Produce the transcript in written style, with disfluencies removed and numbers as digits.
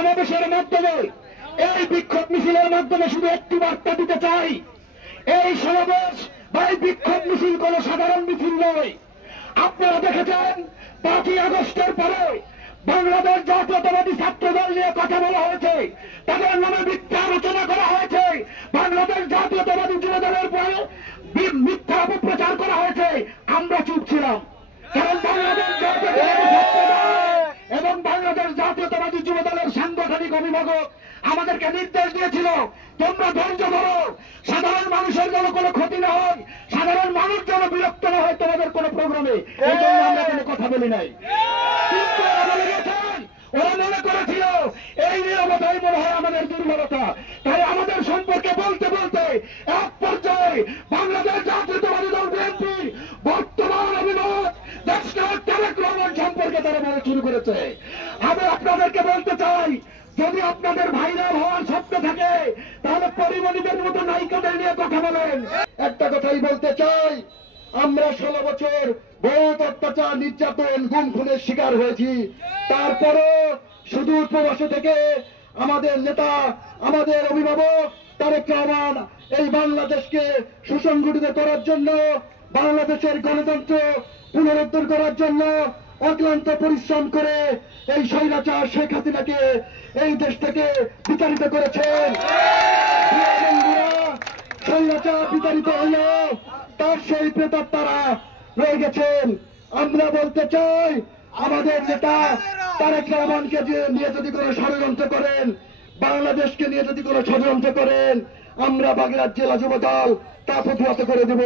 সমাবেশের মাধ্যমে, এই বিক্ষোভ মিছিলের মাধ্যমে শুধু একটি বার্তা দিতে চাই, এই সমাবেশ বা এই বিক্ষোভ মিছিল কোন সাধারণ মিছিল নয়। আপনারা দেখেছেন 5ই আগস্টের পরে বাংলাদেশ জাতীয়তাবাদী ছাত্র দল নিয়ে কথা বলা হয়েছে, তাদের নামে মিথ্যা আলোচনা করা হয়েছে, বাংলাদেশ জাতীয়তাবাদী যুব দলের পরে মিথ্যা অপপ্রচার করা হয়েছে। আমরা চুপ ছিলাম, কারণ বাংলাদেশ জাতীয়তাবাদী ছাত্র দল এবং বাংলাদেশ জাতীয়তাবাদী যুব দলের সাংগঠনিক অভিভাবক আমাদেরকে নির্দেশ দিয়েছিল, তোমরা ধৈর্য ধরো, সাধারণ মানুষের যেন কোনো ক্ষতি না হয়, সাধারণ মানুষ যেন বিরক্ত না হয় তোমাদের কোনো প্রোগ্রামে। এই জন্য আমরা কোনো কথা বলি নাই। কিন্তু ওরা মনে করেছিল এই নীরবতাই মনে হয় আমাদের দুর্বলতা, তাই আমাদের সম্পর্কে বলতে বলতে এক পর্যায়ে বাংলাদেশ জাতীয়তাবাদী দল বিএনপি বর্তমান অভিমত দেশনায়ক তারেক রহমান সম্পর্কে তারা বলা শুরু করেছে। আমি আপনাদেরকে বলতে চাই, যদি আপনাদের ভাইরাল হওয়ার স্বপ্ন থাকে তাহলে পরিমণিদের মতো নায়িকাদের নিয়ে কথা বলেন। একটা কথাই বলতে চাই, আমরা 16 বছর বহুত অত্যাচার, নির্যাতন, গুম খুনের শিকার হয়েছি। তারপরও সুদূর প্রবাসে থেকে আমাদের নেতা, আমাদের অভিভাবক তারেক রহমান এই বাংলাদেশকে সুসংগঠিত করার জন্য, বাংলাদেশের গণতন্ত্র পুনরুদ্ধার করার জন্য অক্লান্ত পরিশ্রম করে এই স্বৈরাচার শেখ হাসিনাকে এই দেশ থেকে বিতাড়িত করেছেন। স্বৈরাচার বিতাড়িত হইল, তার সেই প্রেতাত্মারা রয়ে গেছেন। আমরা বলতে চাই, আমাদের নেতা তারেক রহমানকে নিয়ে যদি কোনো ষড়যন্ত্র করেন, বাংলাদেশকে নিয়ে যদি কোনো ষড়যন্ত্র করেন, আমরা বাগেরহাট জেলা যুব দল তা প্রতিহত করে দেব।